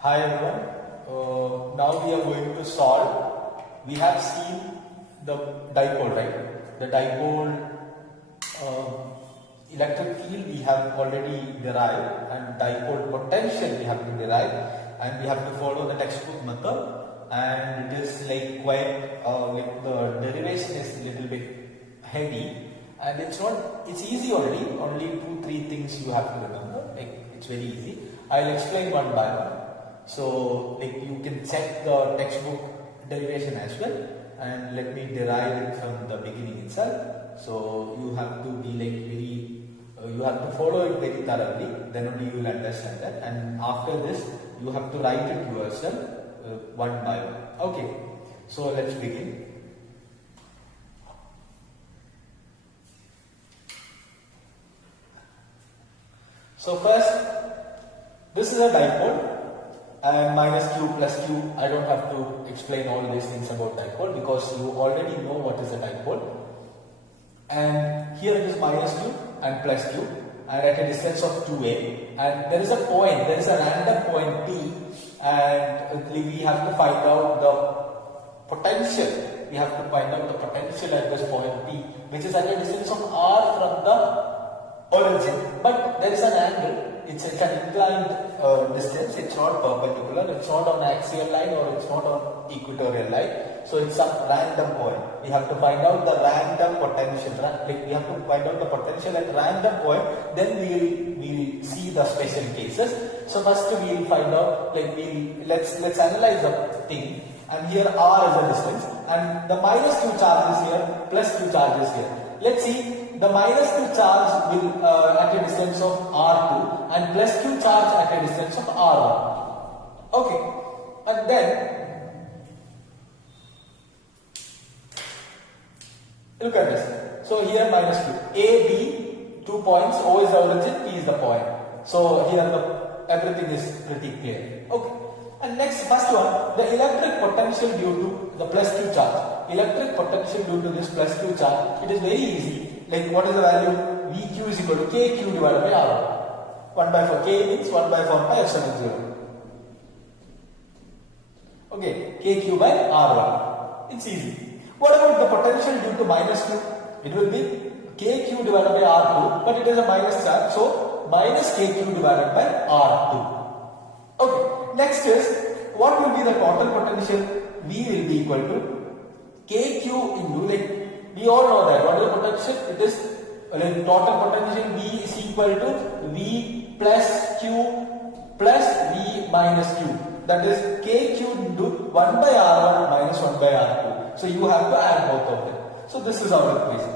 Hi everyone. Now we are going to solve. We have seen the dipole, right? The dipole electric field we have already derived, and dipole potential we have to derive, and we have to follow the textbook method. And it is like quite like the derivation is a little bit heavy, and it's easy already. Only 2-3 things you have to remember. Like it's very easy. I'll explain one by one. So like you can check the textbook derivation as well, and let me derive it from the beginning itself. So you have to be like you have to follow it very thoroughly, then only you will understand that. And after this you have to write it yourself one by one. Okay, so let's begin. So first, this is a dipole. And minus q plus q, I don't have to explain all these things about dipole because you already know what is a dipole. And here it is minus q and plus q, and at a distance of 2a, and there is a point, there is a random point P, and we have to find out the potential. We have to find out the potential at this point P, which is at a distance of r from the origin, but there is an angle. It's an inclined distance. It's not perpendicular. It's not on axial line, or it's not on equatorial line. So it's a random point. We have to find out the random potential. Like we have to find out the potential at random point. Then we'll see the special cases. So first we'll find out. Like let's analyze the thing. And here r is a distance, and the minus q charge is here, plus q charge is here. Let's see. The minus q charge will at a distance of r2, and plus q charge at a distance of r1. Okay, and then look at this. So here minus q, a, b, 2 points. O is the origin, p is the point. So here everything is pretty clear. Okay, and next first one, the electric potential due to the plus q charge. Electric potential due to this plus q charge. It is very easy. Like what is the value? Vq is equal to kq divided by r1. 1 by 4. K means 1 by 4 pi epsilon 0. Okay, kq by r1. It's easy. What about the potential due to minus q? It will be kq divided by r2, but it is a minus charge, so minus kq divided by r2. Okay, next is what will be the total potential? V will be equal to kq into, like we all know that what is the potential? It is like total potential V is equal to V plus Q plus V minus Q. That is kq into 1 by r1 minus 1 by r2. So you have to add both of them. So this is our equation.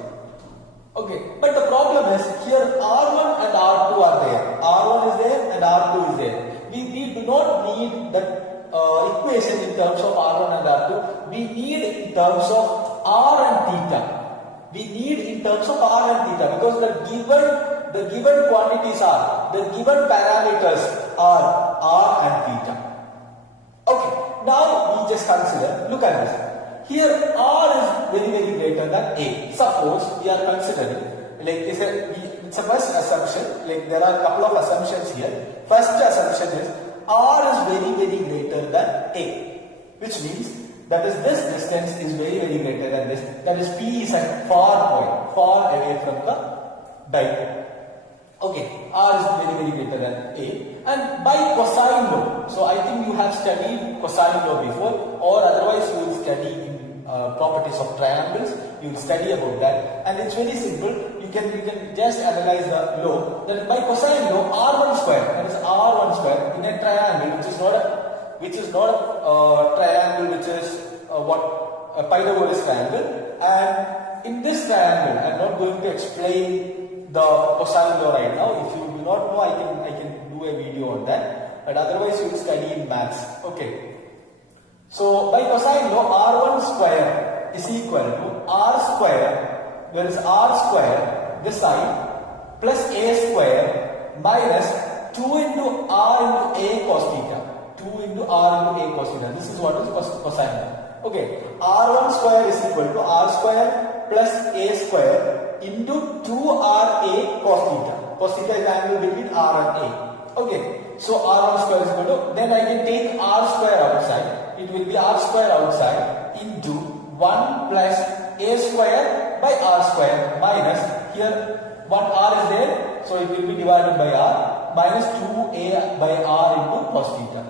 Okay, but the problem is here r1 and r2 are there. R1 is there and r2 is there. We do not need that equation in terms of r1 and r2. We need in terms of r and theta. We need in terms of r and theta because the given quantities are, the given parameters are r and theta. Okay, now we just consider, look at this. Here r is very greater than a. Suppose we are considering, like it's a first assumption, like there are a couple of assumptions here. First assumption is r is very greater than a, which means that is this distance is very greater than this. That is P is at far point, far away from the dipole. Okay, R is very greater than A. And by cosine law, so I think you have studied cosine law before, or otherwise you will study in properties of triangles. You will study about that, and it's very simple. You can just analyze the law. That by cosine law, R1 square, that is R1 square in a triangle, which is not a triangle which is a Pythagoras triangle. And in this triangle, I am not going to explain the cosine law right now. If you do not know, I can do a video on that. But otherwise, you will study in maths. Okay. So by cosine law, R1 square is equal to R square, where is R square, this side, plus A square minus 2 into R into A cos theta. 2 into r into a cos theta. This is what is cosine. Okay, r1 square is equal to r square plus a square into 2ra cos theta. Cos theta is the angle between r and a. Okay, so r1 square is equal to, then I can take r square outside. It will be r square outside into 1 plus a square by r square minus, here 1 r is there, so it will be divided by r, minus 2a by r into cos theta.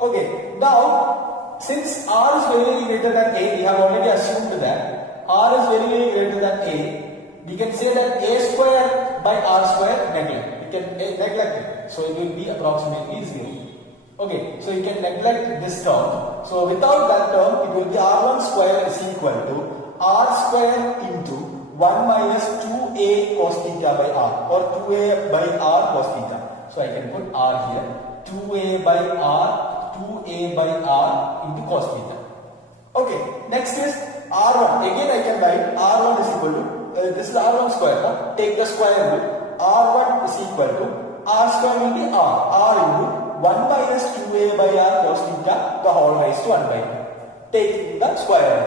Okay, now since r is very greater than a, we have already assumed that r is very greater than a, we can say that a square by r square neglect. We can neglect it. So it will be approximately 0. Okay, so you can neglect this term. So without that term, it will be r1 square is equal to r square into 1 minus 2a cos theta by r, or 2a by r cos theta. So I can put r here, 2a by r into cos theta. Okay, next is r1. Again I can write r1 is equal to, this is r1 square, take the square root, r1 is equal to, r square will be r into 1 minus 2a by r cos theta, the whole raised to 1 by 2. Take the square root.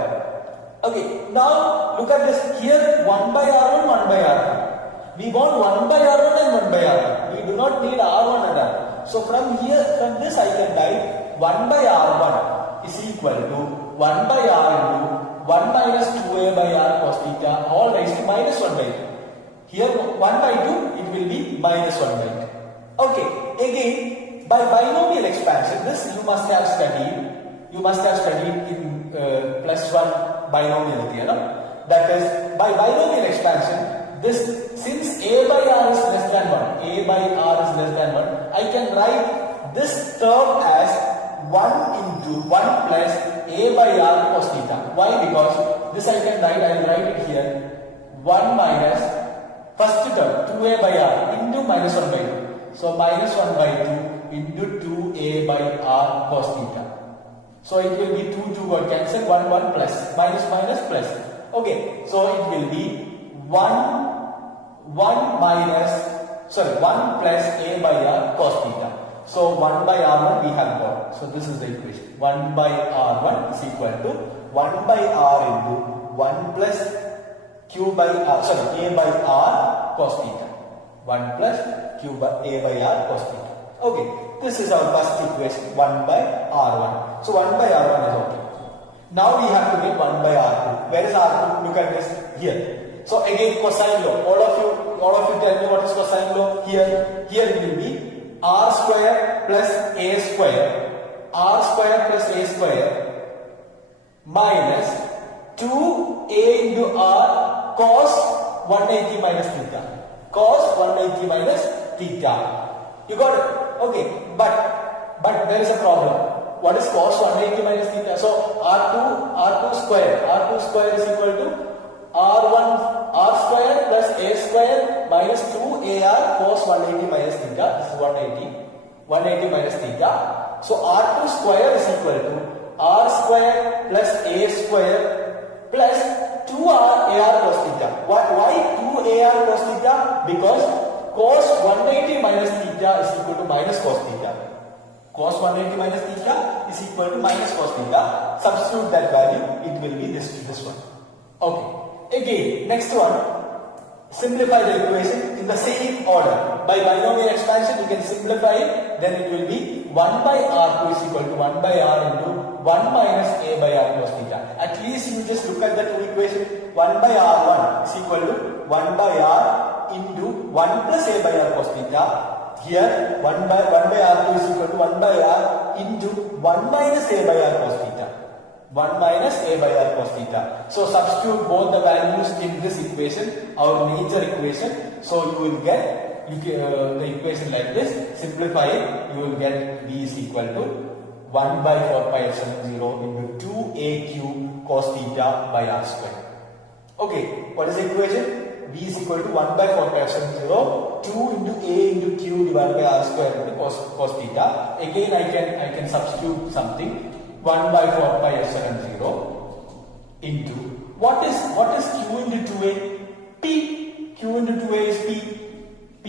Okay, now look at this, here 1 by r1, 1 by r2. We want 1 by r1 and 1 by r2. We do not need r1 and r2. So from here, from this I can write 1 by r1 is equal to 1 by r into 1 minus 2a by r cos theta, all raised to minus 1 by 2. Here 1 by 2, it will be minus 1 by 2. Okay, again by binomial expansion, this you must have studied. You must have studied in plus 1 binomial theorem. That is, by binomial expansion, this, since a by r is less than 1, a by r is less than 1, I can write this term as 1 into 1 plus a by r cos theta. Why? Because this I can write, I will write it here, 1 minus first term 2a by r into minus 1 by 2. So minus 1 by 2 into 2a by r cos theta. So it will be 2 got cancelled, 1 1 plus, minus minus plus. Okay, so it will be 1 plus a by r cos theta. So 1 by r1 we have got. So this is the equation. 1 by r1 is equal to 1 by r into 1 plus q by r, a by r cos theta. 1 plus q by a by r cos theta. Okay, this is our first equation, 1 by r1. So 1 by r1 is okay. Now we have to make 1 by r2. Where is r2? Look at this here. So again cosine law. All of you tell me what is cosine law here. Here it will be r square plus a square. R square plus a square minus 2a into r cos 180 minus theta. Cos 180 minus theta. You got it? Okay, but there is a problem. What is cos 180 minus theta? So r2 square is equal to r square plus a square minus 2ar cos 180 minus theta. This is 180 minus theta. So r2 square is equal to r square plus a square plus 2ar cos theta. Why 2ar cos theta? Because cos 180 minus theta is equal to minus cos theta. Cos 180 minus theta is equal to minus cos theta. Substitute that value, it will be this one. Okay. Again, next one. Simplify the equation in the same order. By binomial expansion, you can simplify it. Then it will be 1 by r2 is equal to 1 by r into 1 minus a by r cos theta. At least you just look at the two equations. 1 by r1 is equal to 1 by r into 1 plus a by r cos theta. Here 1 by r2 is equal to 1 by r into 1 minus a by r cos theta. 1 minus a by r cos theta. So substitute both the values in this equation, our major equation. So you will get the equation like this. Simplify it, you will get v is equal to 1 by 4 pi epsilon 0 into 2aq cos theta by r square. Okay, what is the equation? V is equal to 1 by 4 pi epsilon 0, 2 into a into q divided by r square into cos theta. Again I can substitute something. 1 by 4 pi epsilon 0 into what is q into 2a? P. Q into 2a is p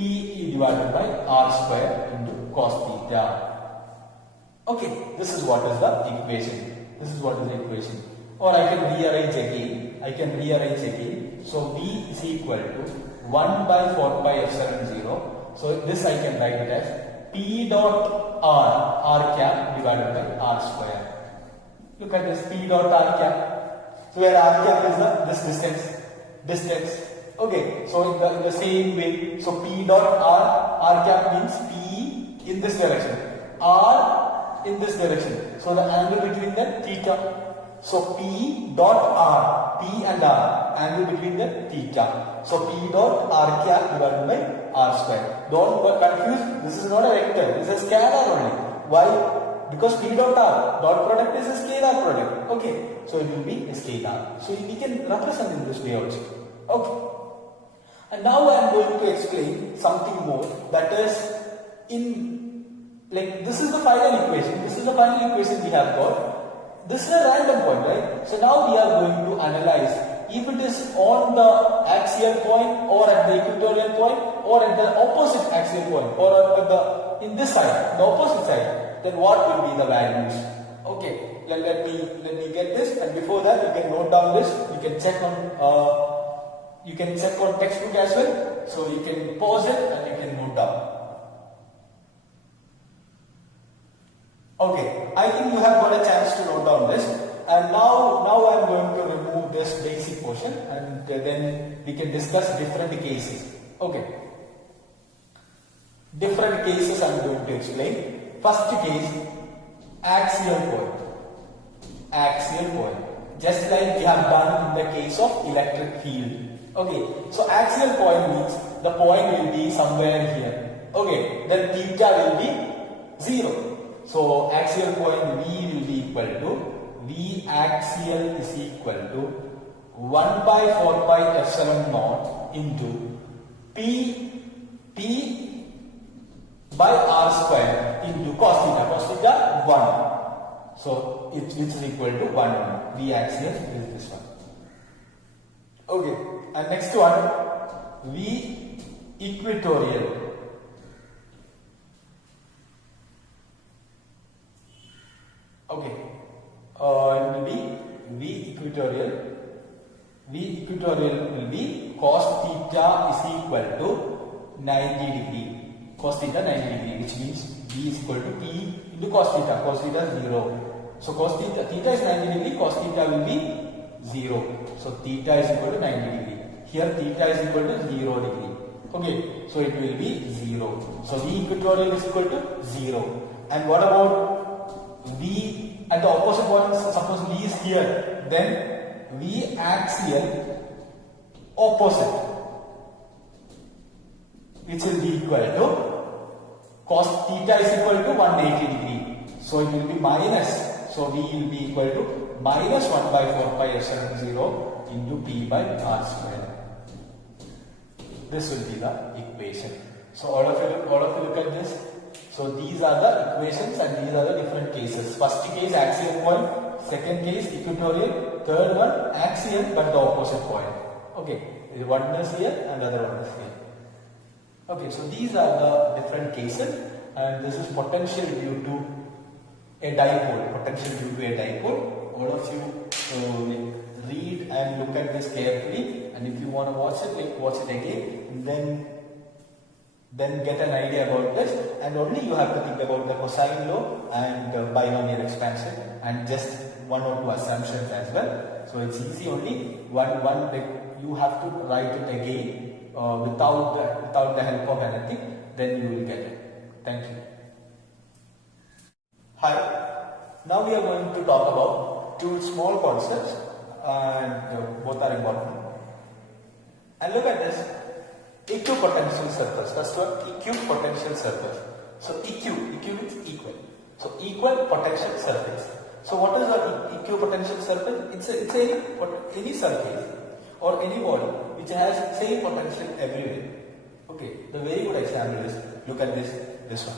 divided by r square into cos theta. Okay, this is what is the equation. Or I can rearrange again. So v is equal to 1 by 4 pi epsilon 0. So this I can write it as P dot R cap divided by R square. Look at this P dot R cap. So where R cap is this distance. Okay, so in the same way, so P dot R cap means P in this direction, R in this direction. So the angle between them theta. So P dot R, P and R, angle between them theta. So P dot R cap divided by R square. Don't get confused. This is not a vector. This is a scalar only. Why? Because P dot R, dot product is a scalar product. Okay, so it will be a scalar. So we can represent in this way also. Okay. And now I am going to explain something more, that is this is the final equation. This is the final equation we have got. This is a random point, right? So now we are going to analyze if it is on the axial point or at the equatorial point or at the opposite axial point or at in this side, the opposite side, then what will be the values? Okay, let me get this, and before that you can note down this. You can check on textbook as well. So you can pause it and you can note down. Okay, I think you have got a chance to note down this, and now I am going to remove this basic portion, and then we can discuss different cases. Okay, different cases I am going to explain. First case, axial point. Axial point, just like we have done in the case of electric field. Okay, so axial point means the point will be somewhere here. Okay, then theta will be 0. So axial point V will be equal to V axial is equal to 1 by 4 pi epsilon naught into P by R square into cos theta 1. So it is equal to 1. V axial is this one. Okay, and next one, V equatorial. Okay, it will be V equatorial. V equatorial will be cos theta is equal to 90 degree. Cos theta 90 degree, which means V is equal to P into cos theta. Cos theta is 0. So cos theta is 90 degree. Cos theta will be 0. So theta is equal to 90 degree. Here theta is equal to 0 degree. Okay, so it will be 0. So V equatorial is equal to 0. And what about V at the opposite point? Suppose V is here, then V axial opposite, which will be equal to cos theta is equal to 180 degree. So it will be minus. So V will be equal to minus 1 by 4 pi epsilon 0 into P by R square. This will be the equation. So all of you look at this. So these are the equations and these are the different cases. First case axial point, second case equatorial, third one axial but the opposite point. Okay, one is here and other one is here. Okay, so these are the different cases, and this is potential due to a dipole. Potential due to a dipole. All of you read and look at this carefully, and if you want to watch it, watch it again, and then get an idea about this, and only you have to think about the cosine law and binomial expansion and just one or two assumptions as well. So it's easy, only one you have to write it again without the help of anything, then you will get it. Thank you. Hi, now we are going to talk about two small concepts, and both are important. And look at this. Equipotential surface. First one, equipotential surface. So eq means equal. So equal potential surface. So what is the equipotential surface? It's any surface or any body which has same potential everywhere. Okay. The very good example is, look at this one.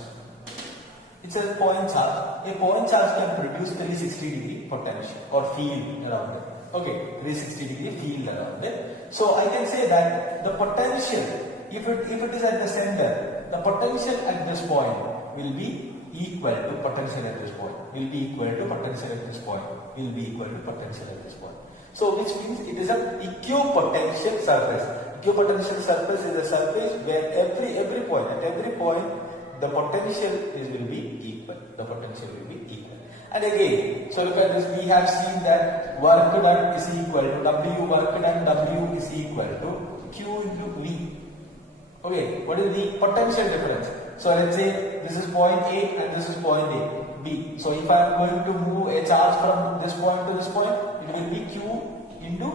It's a point charge. A point charge can produce 360 degree potential or field around it. Okay, 360 degree field around it. So I can say that the potential, if it is at the center, the potential at this point will be equal to potential at this point. Will be equal to potential at this point. Will be equal to potential at this point. So which means it is an equipotential surface. Equipotential surface is a surface where at every point the potential will be equal. The potential will be equal. And again, so look at this, we have seen that work done is equal to W work done, W is equal to Q into V. Okay, what is the potential difference? So let's say this is point A and this is point A, B. So if I am going to move a charge from this point to this point, it will be Q into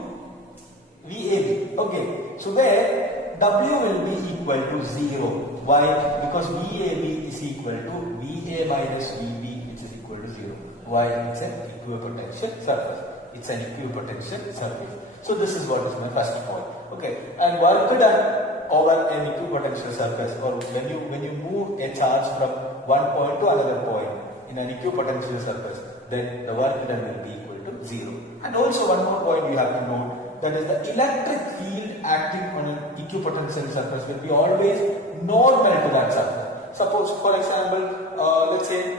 VAB. Okay, so where W will be equal to 0. Why? Because VAB is equal to VA minus VB, which is equal to 0. Why? It's an equipotential surface. It's an equipotential surface. So this is what is my first point. Okay, and work done over an equipotential surface, or when you move a charge from one point to another point in an equipotential surface, then the work done will be equal to 0. And also one more point you have to note, that is the electric field acting on an equipotential surface will be always normal to that surface. Suppose, for example, let's say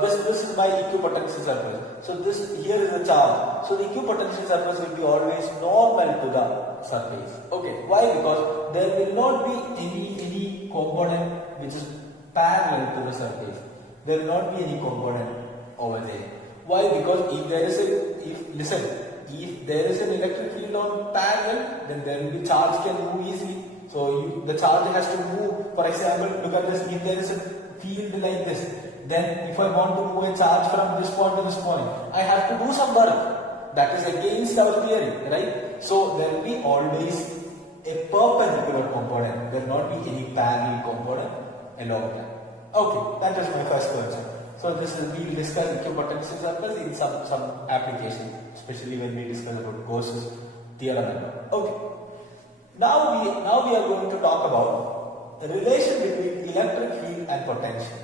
this is my equipotential surface. So here is the charge. So the equipotential surface will be always normal to the surface. Okay. Why? Because there will not be any component which is parallel to the surface. There will not be any component over there. Why? Because if there is an electric field on parallel, then there will be charge can move easily. So the charge has to move. For example, look at this. If there is a field like this, then if I want to move a charge from this point to this point, I have to do some work. That is against our theory, right? So there will be always a perpendicular component. There will not be any parallel component along that. Okay, that is my first question. So this is, we will discuss equipotential surface in some application, especially when we discuss about Gauss's theorem. Okay. Now we are going to talk about the relation between electric field and potential.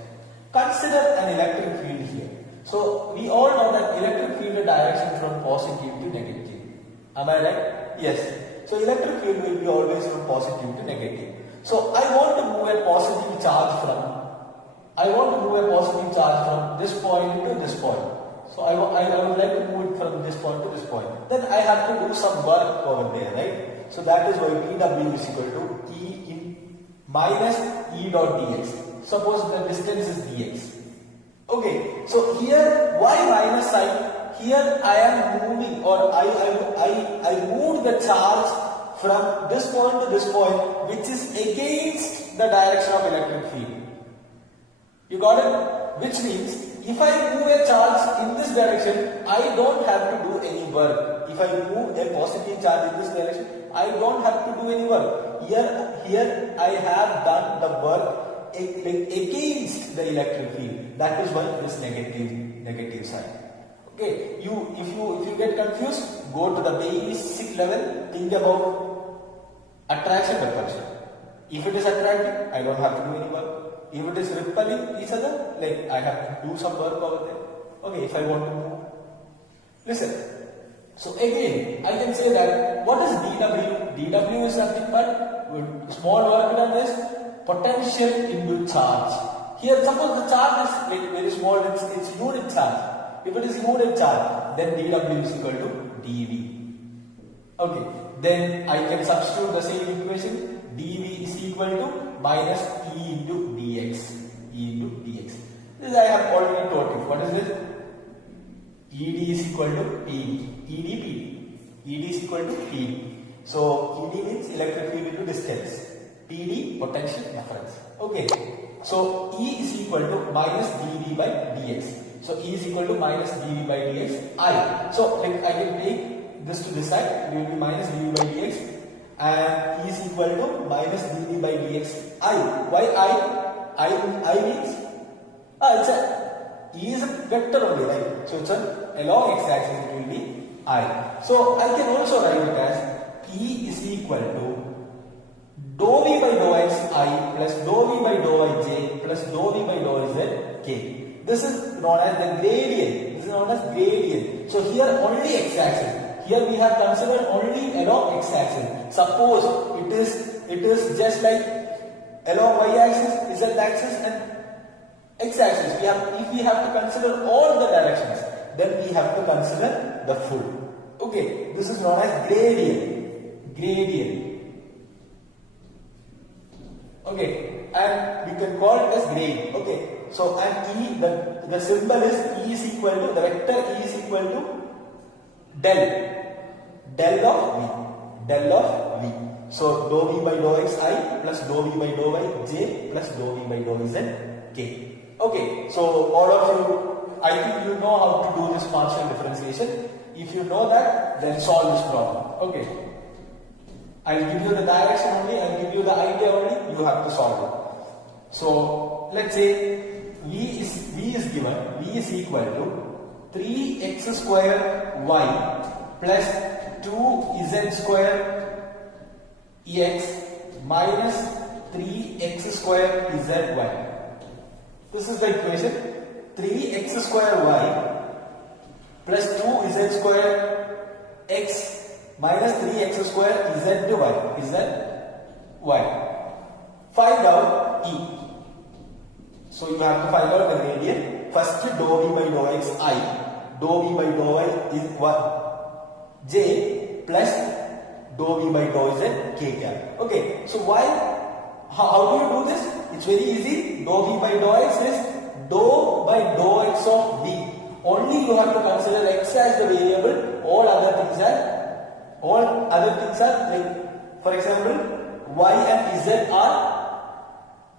Consider an electric field here. So we all know that electric field direction from positive to negative. Am I right? Yes. So electric field will be always from positive to negative. So I want to move a positive charge from this point to this point. So I would like to move it from this point to this point. Then I have to do some work over there, right? So that is why dW is equal to E in minus E dot dx. Suppose the distance is dx. Okay, so here why minus sign? Here I am moving, or I moved the charge from this point to this point, which is against the direction of electric field. You got it? Which means if I move a charge in this direction, I don't have to do any work. If I move a positive charge in this direction, I don't have to do any work. Here I have done the work against the electric field. That is why this negative sign. Okay, if you get confused, go to the basic level, think about attraction repulsion. If it is attracting, I don't have to do any work. If it is repelling each other, like I have to do some work over there. Okay, if I want to move. Listen. So again, I can say that what is dW? dW is nothing but small work done is potential into charge. Here, suppose the charge is very small, it's unit charge. If it is unit charge, then dW is equal to dV. Okay, then I can substitute the same equation. dV is equal to minus E into dx. E into dx. This I have already taught you. What is this? ED is equal to PD. ED, PD. ED is equal to PD. So ED means electric field into distance. PD, potential difference. Okay. So E is equal to minus dV by dx. So E is equal to minus dV by dx. I. So like I can take this to this side. It will be minus dV by dx. And E is equal to minus dV by dx. I. Why I? I means E is a vector only, right? So it's along x-axis it will be I. So I can also write it as E is equal to dou V by dou x I plus dou V by dou I j plus dou V by dou z k. This is known as the gradient. This is known as gradient. So here only x-axis. Here we have considered only along x-axis. Suppose it is just like along y-axis, z-axis and x-axis. If we have to consider all the directions, then we have to consider the full. Okay, this is known as gradient. Okay, and can call it as grain. Okay. So and E, the symbol is E is equal to, the vector E is equal to del of V. Del of V. So dou V by dou X I plus dou V by dou Y J plus dou V by dou Z K. Okay. So all of you, I think you know how to do this partial differentiation. If you know that, then solve this problem. Okay. I'll give you the direction only, I'll give you the idea only, you have to solve it. So let's say V is given, V is equal to 3x square y plus 2z square x minus 3x square zy. This is the equation. 3x square y plus 2z square x minus 3x square y. Find out E. So you have to find out the gradient. First dou V by dou X I, dou V by dou Y is 1 J plus dou V by dou Z K cap. Okay, so why? How do you do this? It's very easy. Dou V by dou X is dou by dou X of V. Only you have to consider X as the variable. All other things are like, for example, Y and Z are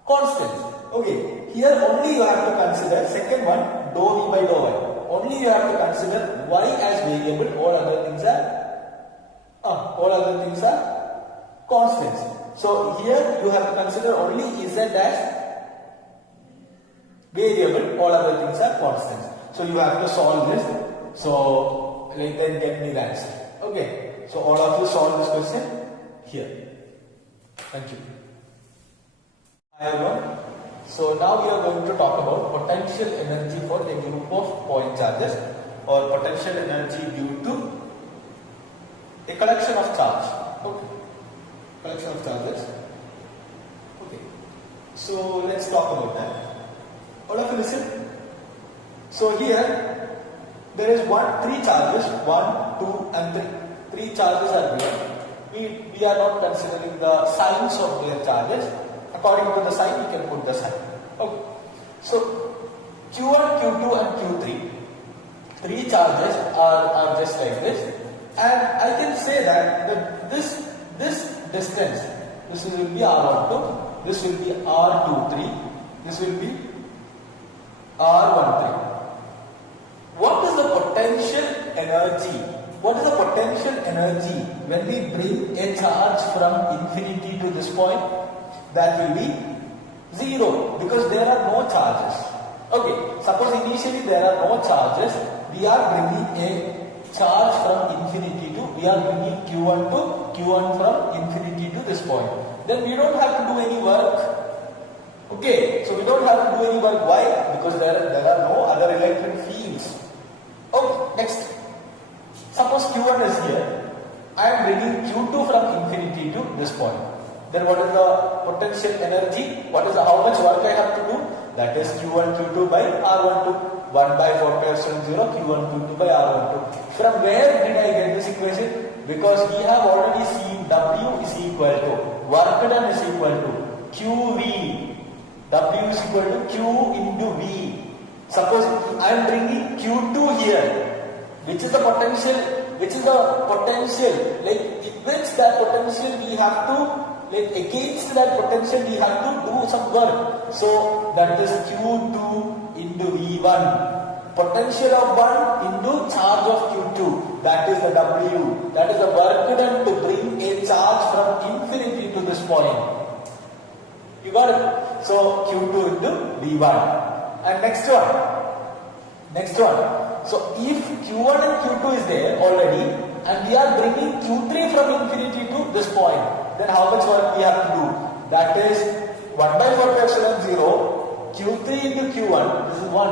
constants. Okay, here only you have to consider second one, dou V by dou Y. Only you have to consider Y as variable. All other things are constants. So here you have to consider only Z as variable. All other things are constants. So you have to solve this. So then get me the answer. Okay. So all of you solve this question here. Thank you. Hi everyone. So now we are going to talk about potential energy for a group of point charges, or potential energy due to a collection of charge. Okay. Collection of charges. Okay. So let's talk about that. All of you listen. So here there is three charges, 1, 2 and 3. Three charges are given. We are not considering the signs of their charges. According to the sign, we can put the sign. Okay. So Q1, Q2 and Q3, three charges are just like this. And I can say that this distance, this will be R12, this will be R23, this will be R13. What is the potential energy? What is the potential energy when we bring a charge from infinity to this point? That will be 0, because there are no charges. Okay, suppose initially there are no charges, we are bringing a charge from infinity to, we are bringing Q1 from infinity to this point. Then we don't have to do any work. Okay, so we don't have to do any work. Why? Because there are no other electric fields. Okay, next. Suppose Q1 is here. I am bringing Q2 from infinity to this point. Then what is the potential energy? How much work I have to do? That is Q1 Q2 by R12. 1 by 4 pi epsilon 0 Q1 Q2 by R12. From where did I get this equation? Because we have already seen W is equal to, work done is equal to QV. W is equal to Q into V. Suppose I am bringing Q2 here. Which is the potential? Like in which that potential we have to, like against that potential we have to do some work. So that is Q2 into V1. Potential of 1 into charge of Q2. That is the W. That is the work done to bring a charge from infinity to this point. You got it? So Q2 into V1. And next one. So if Q1 and Q2 is there already, and we are bringing Q3 from infinity to this point, then how much work we have to do? That is 1 by 4 pi epsilon 0, Q3 into Q1, this is 1.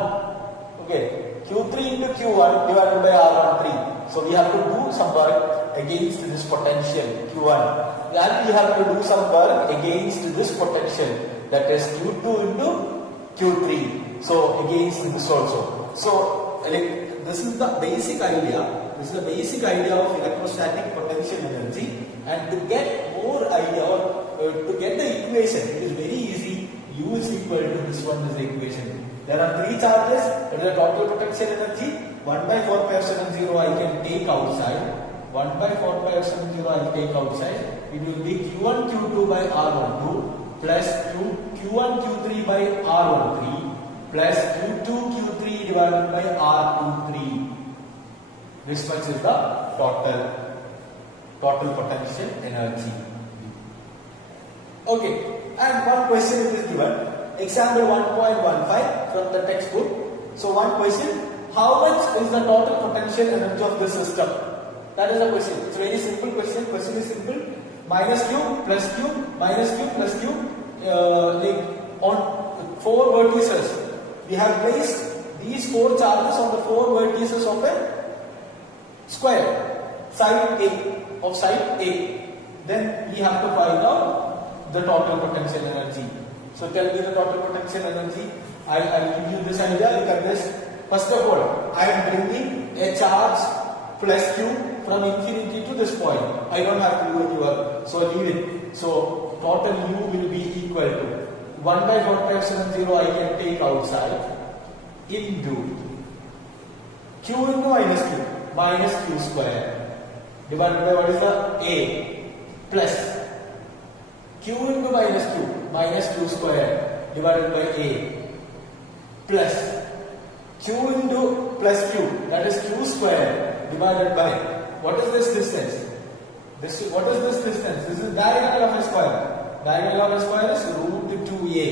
Okay, Q3 into Q1 divided by R13. So we have to do some work against this potential Q1. And we have to do some work against this potential, that is Q2 into Q3. So against this also. So this is the basic idea. This is the basic idea of electrostatic potential energy. And to get more idea, or to get the equation, it is very easy. U is equal to this one is the equation. There are three charges. That is the total potential energy. 1 by 4 pi epsilon 0 I can take outside. 1 by 4 pi epsilon 0 I will take outside. It will be Q1 Q2 by R12 plus Q1 Q3 by R13 plus Q2 Q3 divided by R23. This much is the total potential energy. Okay, and one question is given. Example 1.15 from the textbook. So one question, how much is the total potential energy of this system? That is the question. It's a very simple question. Question is simple. Minus Q plus Q minus Q plus Q. Like on 4 vertices. We have placed these 4 charges on the 4 vertices of a square. Side A. Of side A. Then we have to find out the total potential energy. So tell me the total potential energy. I'll give you this idea. Look at this. First of all, I am bringing a charge plus Q from infinity to this point. I don't have to do any work. So leave it. So total U will be equal to 1 by 4 pi epsilon 0 I can take outside into Q into minus Q square divided by what is the A plus Q into minus Q square divided by A plus Q into plus Q, that is Q square divided by, what is this distance? What is this distance? This is diagonal of a square. Diagonal of a square is root 2A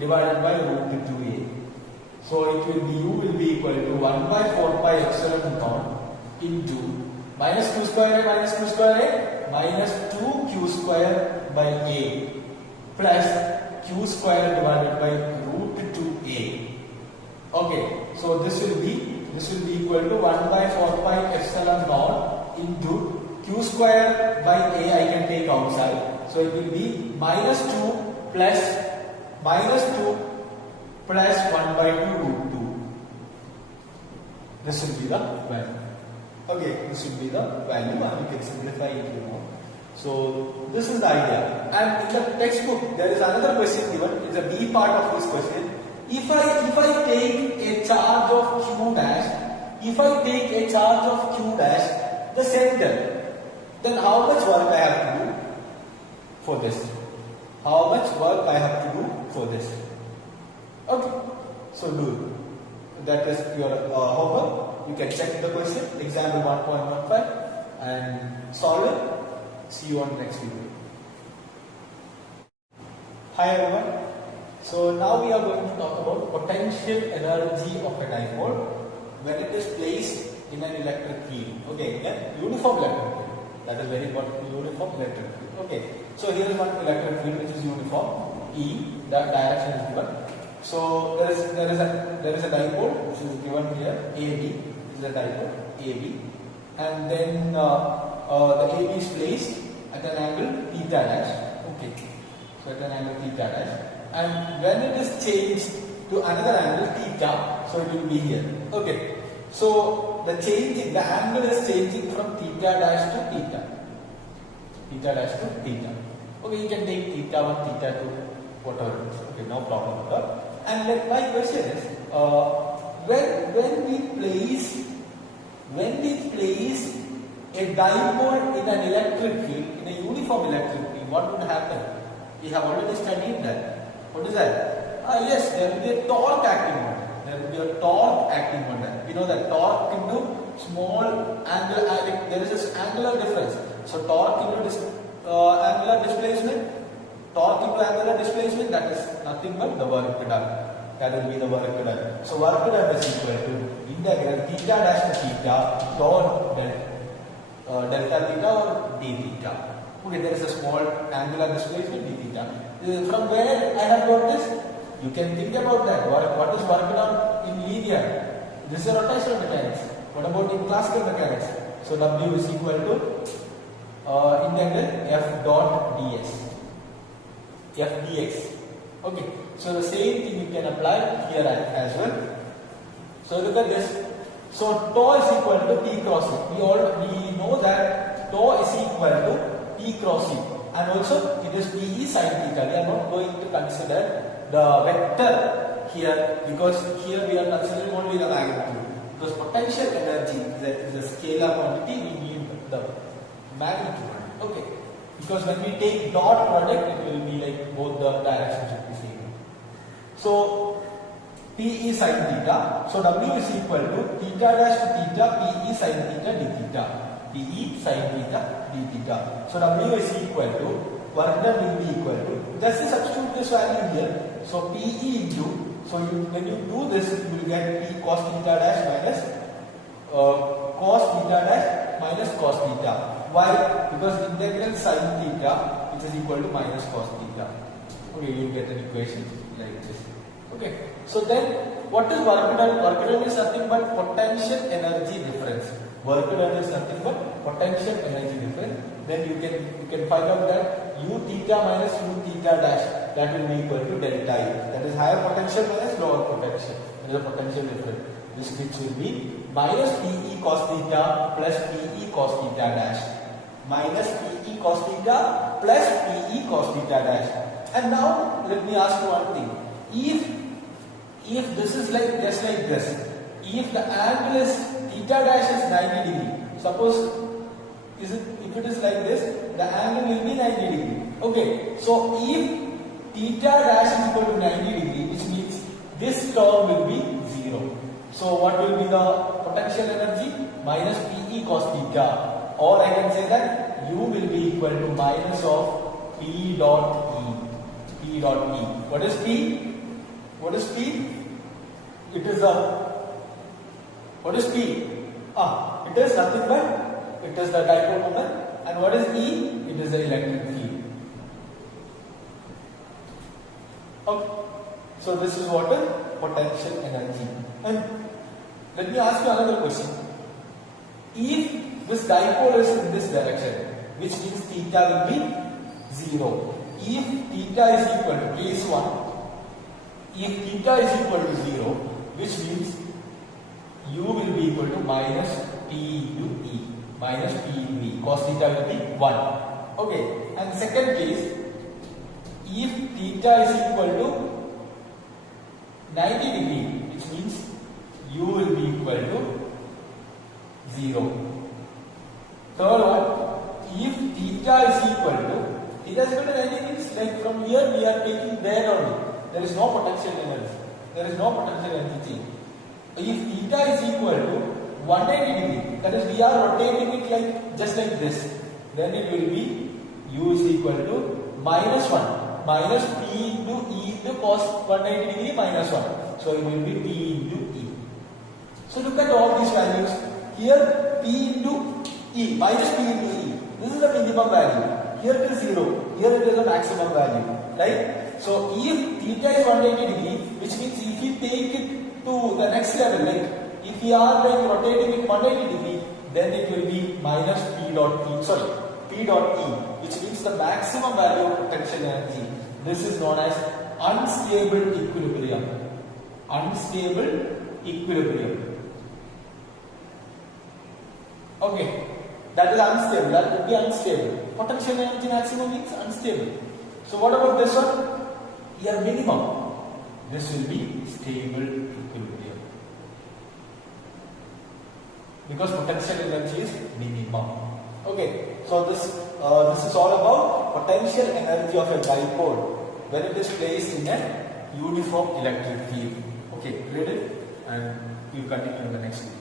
divided by root 2A. So it will be, U will be equal to 1 by 4 pi epsilon naught into minus Q square A minus 2Q square by A plus Q square divided by root 2A. Okay, so this will be equal to 1 by 4 pi epsilon naught into Q square by A I can take outside. So it will be minus 2 plus 1 by 2 root 2. This will be the value. Okay, this will be the value and you can simplify it, you know. So this is the idea. And in the textbook there is another question given. It's a B part of this question. If I take a charge of Q dash, the center, then how much work I have to do for this? Okay, so do it. That is your homework. You can check the question, example 1.15 and solve it. See you on the next video. Hi everyone. So now we are going to talk about potential energy of a dipole when it is placed in an electric field. Okay, again, uniform electric field. That is very important, uniform electric field. Okay, so here is one electric field which is uniform. E, that direction is given. So there is a dipole which is given here, AB. This is a dipole, AB, and then the AB is placed at an angle theta dash. Okay, so at an angle theta dash. And when it is changed to another angle theta, so it will be here. Okay, so the angle is changing from theta dash to theta. Okay, you can take theta 1, theta 2, whatever it is. Okay, no problem with that. And then my question is, when we place a dipole in an electric field, in a uniform electric field, what would happen? We have already studied that. What is that? Yes, there will be a torque acting on that. We know that torque into small angle, there is this angular difference. So torque into angular displacement, that is nothing but the work done. That will be the work done. So work done is equal to integral theta dash to theta dot delta theta or d theta. Okay, there is a small angular displacement d theta. From where I have got this? You can think about that. What is work done in linear? This is rotational mechanics. What about in classical mechanics? So W is equal to integral F dot ds, F dx. Okay, so the same thing you can apply here as well. So look at this. So tau is equal to P cross E. We know that tau is equal to P cross E. and also it is PE sin theta. We are not going to consider the vector here because here we are considering only the magnitude. Because potential energy is a scalar quantity, we need the magnitude. Okay. Because when we take dot product, it will be like both the directions should be same. So PE sin theta. So W is equal to theta dash to theta PE sin theta d theta. PE sin theta d theta. So W is equal to work done will be equal to. Just substitute this value here. So PE into. So when you do this, you will get P cos theta dash minus cos theta dash minus cos theta. Why? Because integral sin theta which is equal to minus cos theta. Okay, you will get an equation like this. Okay. So then, what is work done? Work done is nothing but potential energy difference. Work done is nothing but potential energy difference. Then you can find out that U theta minus U theta dash, that will be equal to delta E. That is higher potential minus lower potential. That is a potential difference. Which will be minus PE cos theta plus PE cos theta dash. Minus PE cos theta plus PE cos theta dash. And now let me ask you one thing. If this is like just like this, if the angle is theta dash is 90 degree, suppose if it is like this, the angle will be 90 degree. Okay, so if theta dash is equal to 90 degree, which means this term will be 0. So what will be the potential energy? Minus PE cos theta, or I can say that U will be equal to minus of P dot E. P dot E. What is P? What is P? It is what is P? It is nothing but it is the dipole moment. And what is E? It is the electric field. Okay. So this is what is potential energy. And let me ask you another question. If this dipole is in this direction, which means theta will be 0. If theta is equal to case 1, if theta is equal to 0, which means U will be equal to minus P into E. Minus P into E. Cos theta will be 1. Okay. And second case, if theta is equal to 90 degree, which means U will be equal to 0. Third one, if theta is equal to 90 means like from here we are taking there only. There is no potential energy. There is no potential energy. If theta is equal to 180 degree, that is we are rotating it like just like this, then it will be U is equal to minus 1. Minus P into E into cos 180 degree minus 1. So it will be P into E. So look at all these values. Here P into E, minus P into E. This is the minimum value. Here it is 0. Here it is the maximum value. Right? So if theta is 180 degree, which means if you take it to the next level, like if we are like rotating it 180 degree, then it will be minus P dot E, which means the maximum value of potential energy. This is known as unstable equilibrium. Unstable equilibrium. Okay, that is unstable. That would be unstable. Potential energy maximum means unstable. So what about this one? Here minimum. This will be stable equilibrium. Because potential energy is minimum. Okay, so this is all about potential energy of a dipole when it is placed in a uniform electric field. Okay, read it and we'll continue in the next video.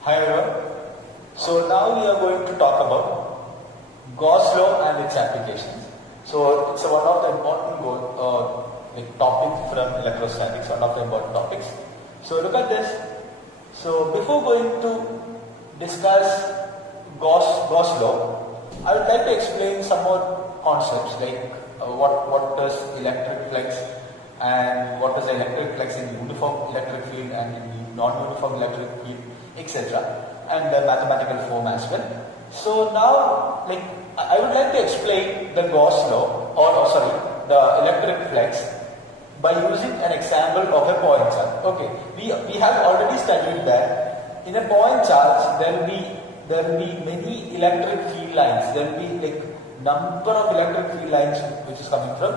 Hi everyone. So now we are going to talk about Gauss law and its applications. So it's one of the important topic from electrostatics, one of the important topics. So look at this. So before going to discuss Gauss law, I would like to explain some more concepts like what does electric flux and what is electric flux in uniform electric field and in non-uniform electric field, etc. and the mathematical form as well. So now, I would like to explain the Gauss law, the electric flux by using an example of a point charge. Okay, we have already studied that in a point charge there will be many electric field lines. There will be number of electric field lines which is coming from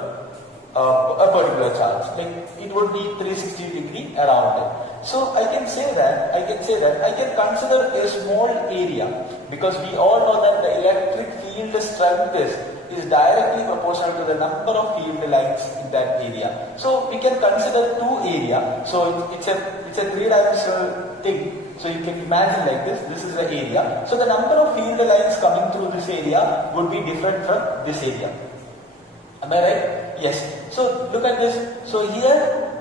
a particular charge. Like it would be 360 degree around it. So I can say that I can consider a small area, because we all know that the electric field strength is directly proportional to the number of field lines in that area. So we can consider two area. So it's a three-dimensional thing. So you can imagine like this. This is the area. So the number of field lines coming through this area would be different from this area. Am I right? Yes. So look at this. So here,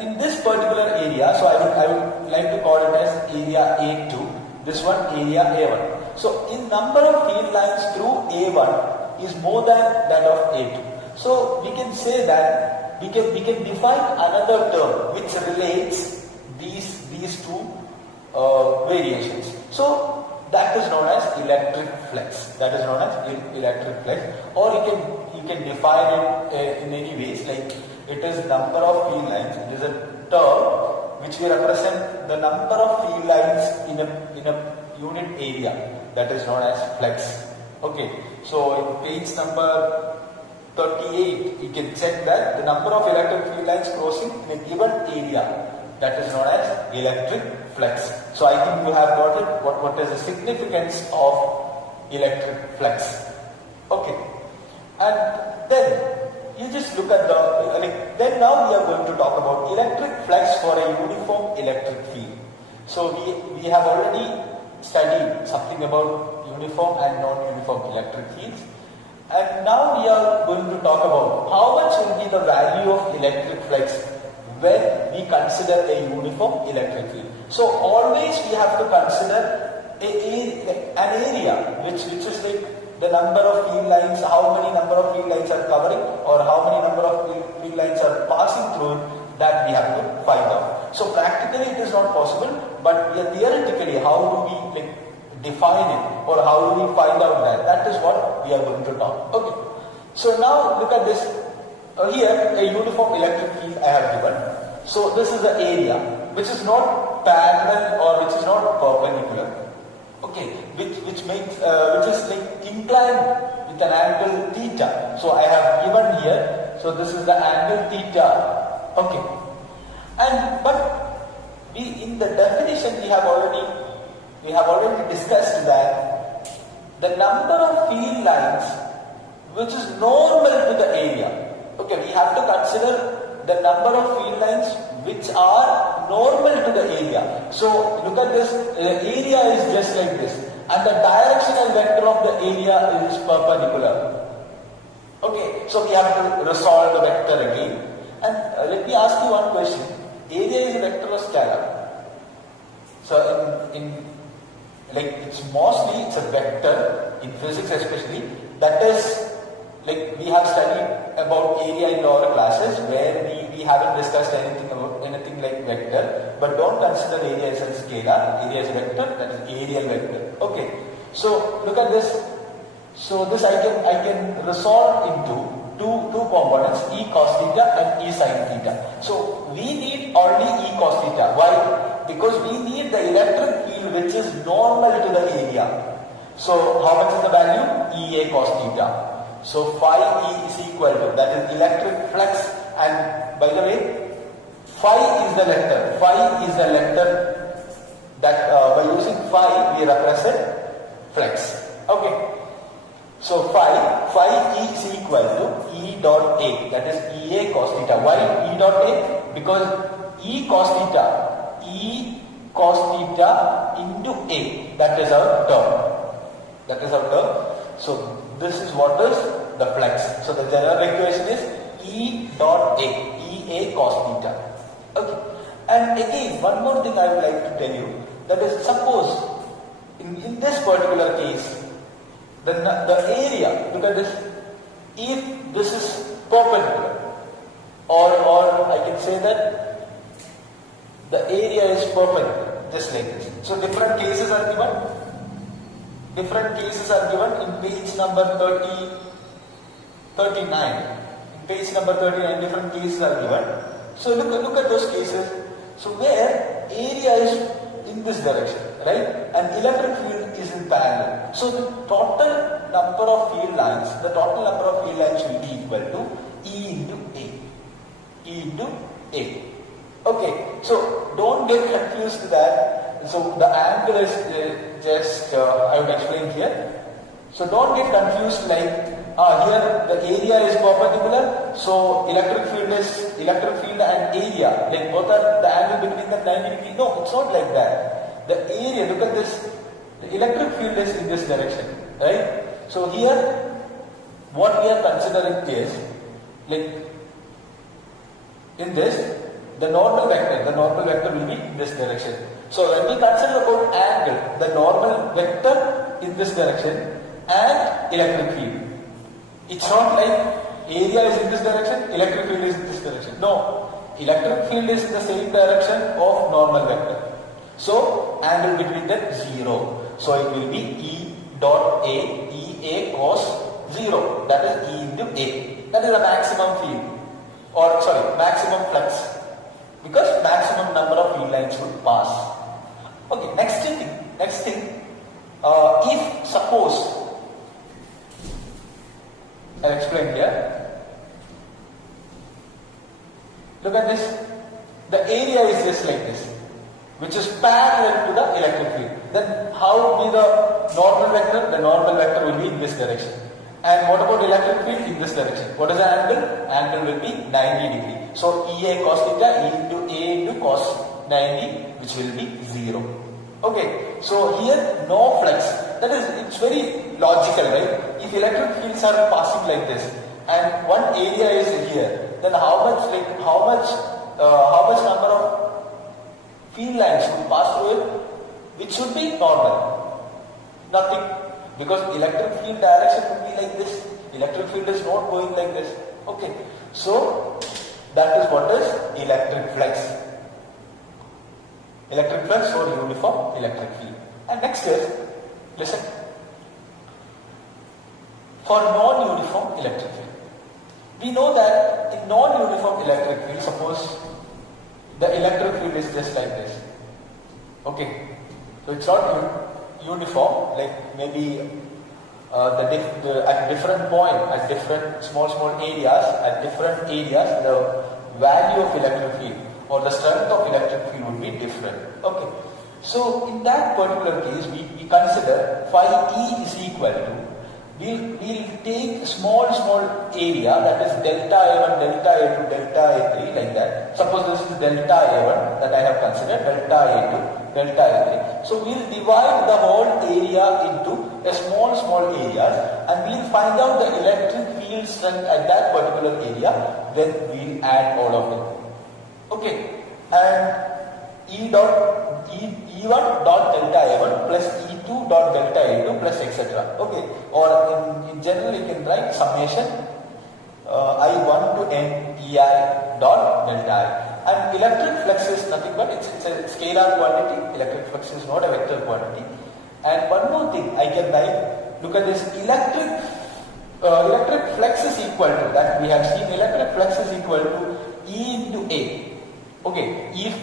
in this particular area, so I would like to call it as area A2. This one area A1. So in number of field lines through A1 is more than that of A2. So we can say that we can define another term which relates these two variations. So that is known as electric flux. That is known as electric flux, or you can define it in any ways, like it is number of field lines. It is a term which will represent the number of field lines in a unit area. That is known as flux. Okay. So in page number 38, you can check that the number of electric field lines crossing in a given area, that is known as electric flux. So I think you have got it. What is the significance of electric flux? Okay. And then you just look at then now we are going to talk about electric flux for a uniform electric field. So we have already studied something about uniform and non-uniform electric fields. And now we are going to talk about how much will be the value of electric flux when we consider a uniform electric field. So always we have to consider an area which is like the number of field lines, how many number of field lines are covering, or how many number of field lines are passing through, that we have to find out. So practically it is not possible, but theoretically how do we define it, or how do we find out that? That is what we are going to talk. Okay. So now look at this. Here a uniform electric field I have given. So this is the area which is not parallel or which is not perpendicular. Okay, which is like inclined with an angle theta. So I have given here. So this is the angle theta. Okay, but in the definition we have already discussed that the number of field lines which is normal to the area. Okay, we have to consider the number of field lines which are normal to the area. So look at this, the area is just like this, and the directional vector of the area is perpendicular. Okay, so we have to resolve the vector again. And let me ask you one question. Area is a vector or scalar? So it's a vector in physics especially. That is, like we have studied about area in lower classes, where we haven't discussed anything like vector, but don't consider area as a scalar. Area is a vector, that is areal vector. Okay, so look at this. So this I can resolve into two components, E cos theta and E sin theta. So we need only E cos theta. Why? Because we need the electric field which is normal to the area. So how much is the value? Ea cos theta. So phi E is equal to, that is electric flux, and by the way, phi is the vector. Phi is the vector that by using phi we represent flux. Okay. So phi E is equal to E dot A, that is Ea cos theta. Why E dot A? Because E cos theta into A, that is our term. So this is what is the flux. So the general equation is E dot A, Ea cos theta. Okay. And again, one more thing I would like to tell you, that is, suppose in this particular case, the area, look at this, if this is perpendicular, or I can say that the area is perpendicular, just like this. So different cases are given. In page number 39. In page number 39, different cases are given. So look at those cases. So where area is in this direction, right? And electric field is in parallel. So the total number of field lines, will be equal to E into A. E into A. Okay, so don't get confused with that. So the angle is I would explain here. So don't get confused like here the area is perpendicular, so electric field and area, like both are the angle between them 90 degrees. No, it's not like that. The area, look at this, the electric field is in this direction, right? So here what we are considering is like in this the normal vector will be in this direction. So when we consider about angle, the normal vector in this direction and electric field. It's not like area is in this direction, electric field is in this direction. No, electric field is in the same direction of normal vector. So angle between them 0. So it will be E dot A, EA cos 0. That is E into A. That is the maximum field, or sorry, maximum flux, because maximum number of field lines would pass. Okay, next thing. If suppose, I'll explain here. Look at this. The area is just like this, which is parallel to the electric field. Then how will be the normal vector? The normal vector will be in this direction. And what about electric field? In this direction. What is the angle? Angle will be 90 degree. So EA cos theta, E into A into cos 90, which will be 0. Okay, so here no flux. That is, it's very logical, right? If electric fields are passing like this, and one area is here, then how much number of field lines should pass through it? Which should be normal. Nothing, because electric field direction would be like this. Electric field is not going like this. Okay, so that is what is electric flux. Electric flux or uniform electric field. And next is, listen, for non-uniform electric field. We know that in non-uniform electric field, suppose the electric field is just like this. Okay, so it's not uniform, like maybe at different point, at different small areas, the value of electric field or the strength of electric field would be different. Okay, so in that particular case, we consider phi E is equal to, we'll take small area, that is delta A1, delta A2, delta A3, like that. Suppose this is delta A1 that I have considered, delta A2, delta A3. So we'll divide the whole area into a small areas, and we'll find out the electric field strength at that particular area. Then we'll add all of them. Okay, and E1 dot delta A1 plus E2 dot delta A2 plus etc. Okay, or in general you can write summation I1 to N EI dot delta I. And electric flux is nothing but it's a scalar quantity. Electric flux is not a vector quantity. And one more thing I can write, look at this, electric flux is equal to, that we have seen, electric flux is equal to E into A. Okay, if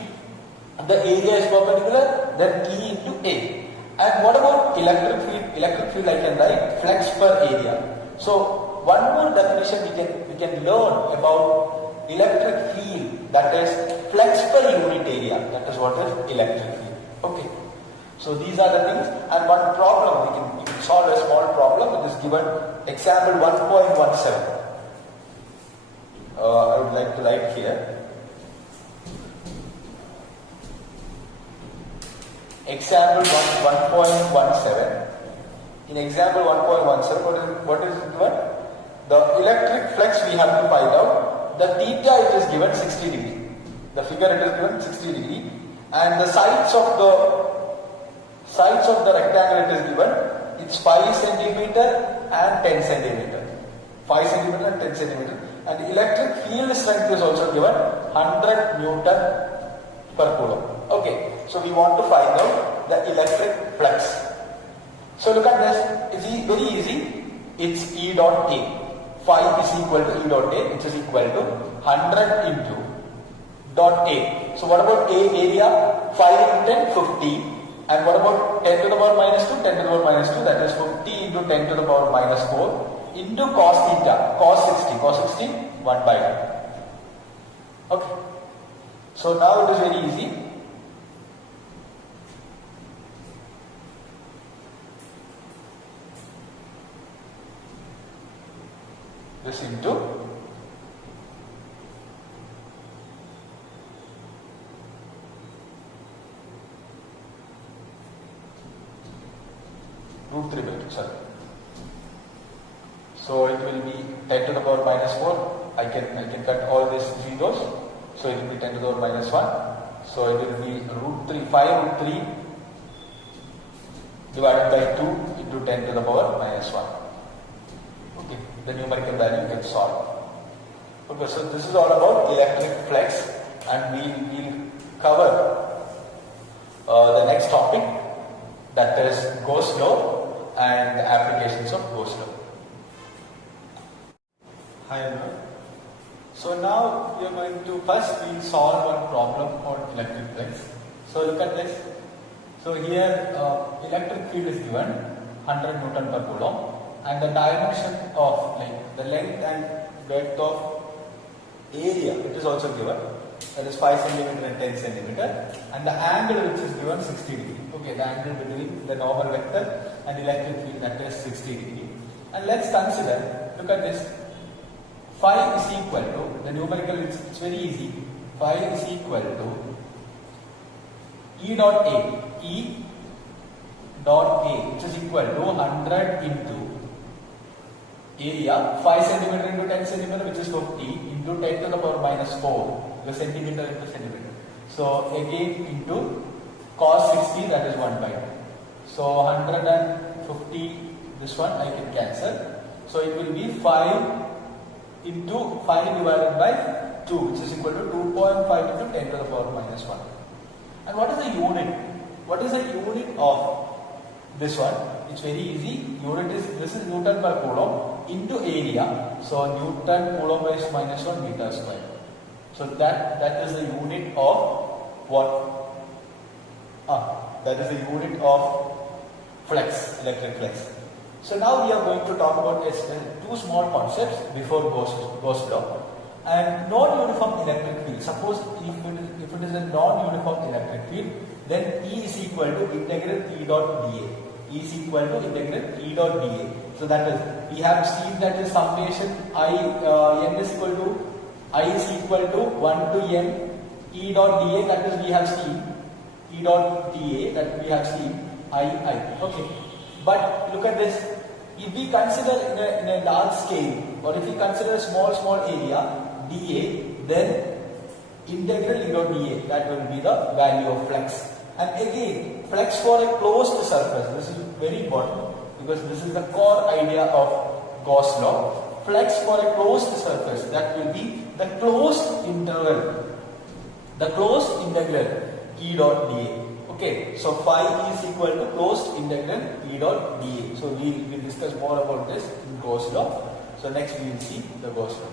the area is perpendicular, then E into A. And what about electric field? Electric field I can write flux per area. So one more definition we can learn about electric field, that is flux per unit area. That is what is electric field. Okay. So these are the things, and one problem we can solve a small problem. It is given example 1.17. I would like to write here. Example 1.17. In example 1.17, what is given? The electric flux we have to find out. The theta it is given 60 degree. The figure it is given 60 degree, and the sides of the rectangle it is given. It's 5 centimeter and 10 centimeter. 5 centimeter and 10 centimeter. And the electric field strength is also given 100 Newton per coulomb. Okay, so we want to find out the electric flux. So look at this, it's very easy. It's E dot A. Phi is equal to E dot A, which is equal to 100 into dot A. So what about A area? 5 into 10, 50. And what about 10 to the power minus 2? 10 to the power minus 2, that is 50 into 10 to the power minus 4 into cos theta, cos 60, 1 by 2. Okay. So now it is very easy. This into root 3 by 2, sorry. So it will be 10 to the power minus 4. I can cut all these zeros. So it will be 10 to the power minus 1. So it will be root 3, 5 root 3 divided by 2 into 10 to the power minus 1. Okay, the numerical value you can solve. Okay, so this is all about electric flux, and we will cover the next topic, that is Gauss law and the applications of Gauss law. Hi everyone. So now we are going to first solve one problem on electric flux. So look at this. So here electric field is given 100 Newton per Coulomb, and the dimension of the length and breadth of area, it is also given, that is 5 cm and 10 cm, and the angle which is given 60 degree. Okay, the angle between the normal vector and electric field, that is 60 degree. And let's consider, look at this, phi is equal to, the numerical, it's very easy, phi is equal to E dot A, E dot A, which is equal to 100 into area, 5 cm into 10 cm, which is 50, into 10 to the power minus 4, the centimeter into centimeter. So again into cos 60, that is 1 by 2. So 150, this one I can cancel. So it will be 5 into 5 divided by 2, which is equal to 2.5 into 10 to the power minus 1. And what is the unit? What is the unit of this one? It's very easy. Unit is, this is Newton per Coulomb into area. So Newton Coulomb is minus 1 meter square. So that is the unit of what? That is the unit of flux, electric flux. So now we are going to talk about two small concepts before Gauss law. And non-uniform electric field. Suppose if it is a non-uniform electric field, then E is equal to integral E dot dA. E is equal to integral E dot dA. So that is, we have seen that is summation n is equal to, I is equal to 1 to n E dot dA, that is we have seen, E dot dA, that we have seen, I. Okay. But look at this, if we consider in a large scale, or if we consider a small area, dA, then integral E dot dA, that will be the value of flux. And again, flux for a closed surface, this is very important because this is the core idea of Gauss law. Flux for a closed surface, that will be the closed integral E dot dA. Okay, so phi is equal to closed integral E dot dA. So we will discuss more about this in Gauss law. So next we will see the Gauss law.